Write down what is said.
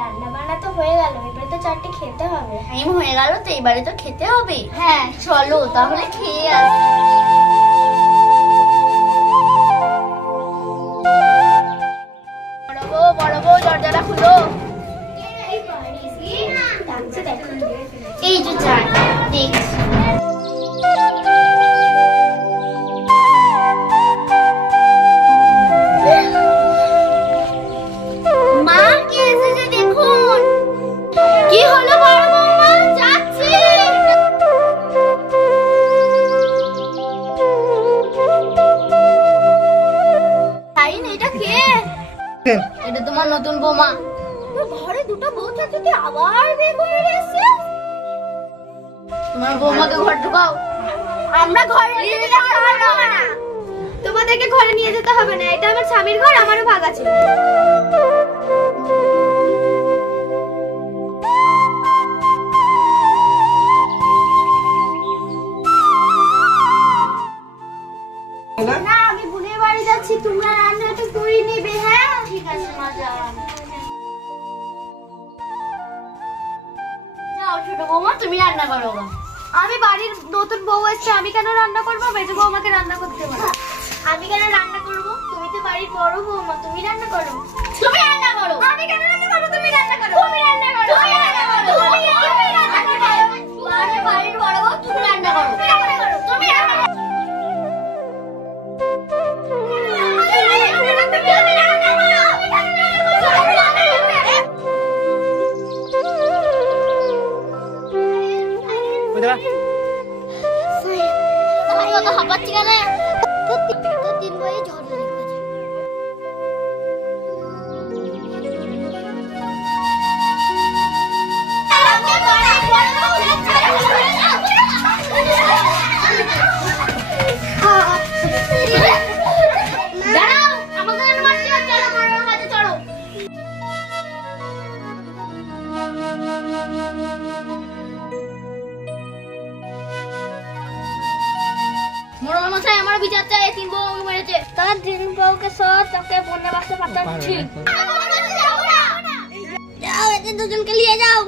রান্না বান্না তো হয়ে গেল, এবারে তো চারটে খেতে হবে। টাইম হয়ে গেল তো, এবারে তো খেতে হবে। হ্যাঁ চলো তাহলে খেয়ে আসি। বড় বউ দরজাটা খুলো। এই যে চাই দেখছি। মা কে এসেছে দেখুন। কি হলো বড় বৌমা? যাচ্ছি। এটা কে? এটা তোমার নতুন বৌমা। ঘরে দুটো বউ থাকতে তুই আবার বিয়ে করে এসেছিস? তোমার বৌমাকে ঘর ঢুকাও। আমরা ঘরে নিয়ে যেতে পারবো না। তোমাদেরকে ঘরে নিয়ে যেতে হবে না, এটা আমার স্বামীর ঘর, আমারও ভাগ আছে। না আমি বোনের বাড়ি যাচ্ছি, তোমরা রান্নাটা করে নিবে। হ্যাঁ ঠিক আছে মা, যাও। যাও ছোট বৌমা, তুমি রান্না করো। আমি বাড়ির নতুন বউ এসেছে, আমি কেন রান্না করবো? মেজো বউ আমাকে রান্না করতে হবে। আমি কেন রান্না করবো? তুমি তো বাড়ির বড় বৌমা, তুমি রান্না করো। তুমি রান্না করো। আমি কেন রান্না করবো? তুমি রান্না করো। তুমি রান্না করো। তুমি রান্না করো। তুমি রান্না করো। আমি বাড়ির বড় বউ, তুমি রান্না করো। তুমি রান্না করো। তুমি রান্না করো। হাঁপাচ্ছি কেন? তিন বয়ে ঝড় দেখেছে। দাঁড়াও, আমাকে কেন মারতে হচ্ছে? আমার কাছে চলো। মোড়ল মশাই, আমার বিচার চাই। তিন বউ আমাকে মেরেছে। তার তিন বউকে সব তোকে বন্যা বাক্সে পাঠাচ্ছি। যাও, এদের দুজনকে নিয়ে যাও।